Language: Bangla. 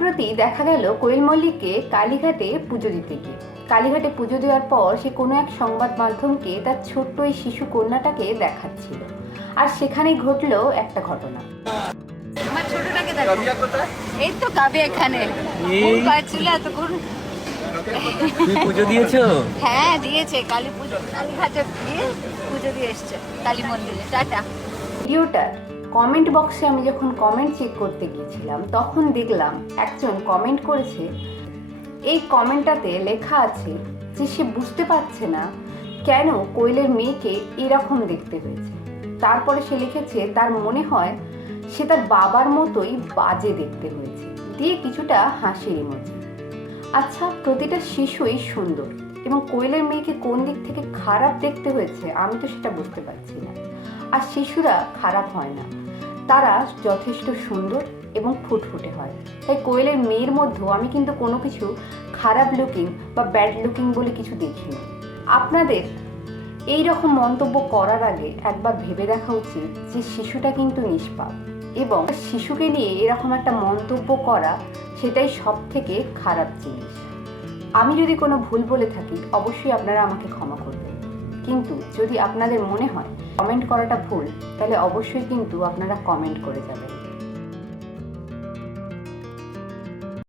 সম্প্রতি দেখা গেল কোয়েল মল্লিককে কালীঘাটে পুজো দিতে গিয়ে। কালীঘাটে পুজো দেওয়ার পর সে কোনো এক সংবাদ মাধ্যমকে তার ছোট্ট এই শিশু কন্যাটাকে দেখাচ্ছিল, আর সেখানেই ঘটলো একটা ঘটনা। আমার ছোটটাকে দেখো, এই তো গাবে এখানে ফুল পাচ্ছিল এতক্ষণ। তুমি পুজো দিয়েছো? হ্যাঁ দিয়েছে, কালী পুজো, কালীঘাটে গিয়ে পুজো দিয়ে এসছে কালী মন্দিরে। টাটা। ভিডিওটার কমেন্ট বক্সে আমি যখন কমেন্ট চেক করতে গিয়েছিলাম তখন দেখলাম একজন কমেন্ট করেছে। এই কমেন্টটাতে লেখা আছে যে সে বুঝতে পারছে না কেন কোয়েলের মেয়েকে এরকম দেখতে হয়েছে। তারপরে সে লিখেছে তার মনে হয় সে তার বাবার মতোই বাজে দেখতে হয়েছে, দিয়ে কিছুটা হাসির ইমোজি। আচ্ছা, প্রতিটা শিশুই সুন্দর, এবং কোয়েলের মেয়েকে কোন দিক থেকে খারাপ দেখতে হয়েছে আমি তো সেটা বুঝতে পারছি না। আর শিশুরা খারাপ হয় না, তারা যথেষ্ট সুন্দর এবং ফুটফুটে হয়। তাই কোয়েলের মেয়ের মধ্যেও আমি কিন্তু কোনো কিছু খারাপ লুকিং বা ব্যাড লুকিং বলে কিছু দেখিনি। আপনাদের এই রকম মন্তব্য করার আগে একবার ভেবে দেখা উচিত যে শিশুটা কিন্তু নিষ্পাপ, এবং শিশুকে নিয়ে এরকম একটা মন্তব্য করা সেটাই সব থেকে খারাপ জিনিস। আমি যদি কোনো ভুল বলে থাকি অবশ্যই আপনারা আমাকে ক্ষমা করবেন, কিন্তু যদি আপনাদের মনে হয় কমেন্ট করাটা ভুল তাহলে অবশ্যই কিন্তু আপনারা কমেন্ট করে যাবেন।